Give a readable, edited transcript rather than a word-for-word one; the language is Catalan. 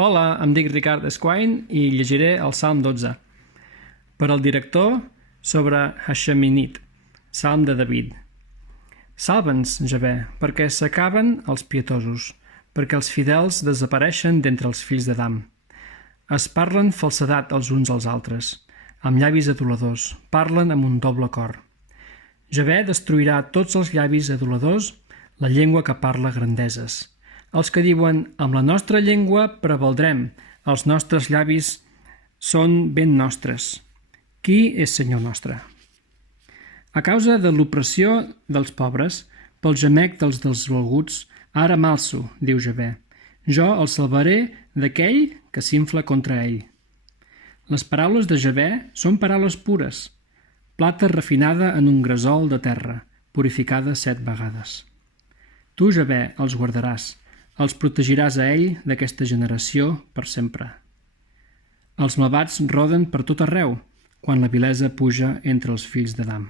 Hola, em dic Ricard Esquain i llegiré el Salm 12. Per al director, sobre Hasheminit, Salm de David. Salva'ns, Javé, perquè s'acaben els pietosos, perquè els fidels desapareixen d'entre els fills d'Adam. Es parlen falsedat els uns als altres, amb llavis aduladors, parlen amb un doble cor. Javé destruirà tots els llavis aduladors, la llengua que parla grandeses. Els que diuen, amb la nostra llengua prevaldrem, els nostres llavis són ben nostres. Qui és Senyor nostre? A causa de l'opressió dels pobres, pel gemec dels desvalguts, ara m'alço, diu Javé. Jo el salvaré d'aquell que s'infla contra ell. Les paraules de Javé són paraules pures, plata refinada en un gresol de terra, purificada 7 vegades. Tu, Javé, els guardaràs, els protegiràs a ell d'aquesta generació per sempre. Els malvats roden per tot arreu, quan la vilesa puja entre els fills d'Adam.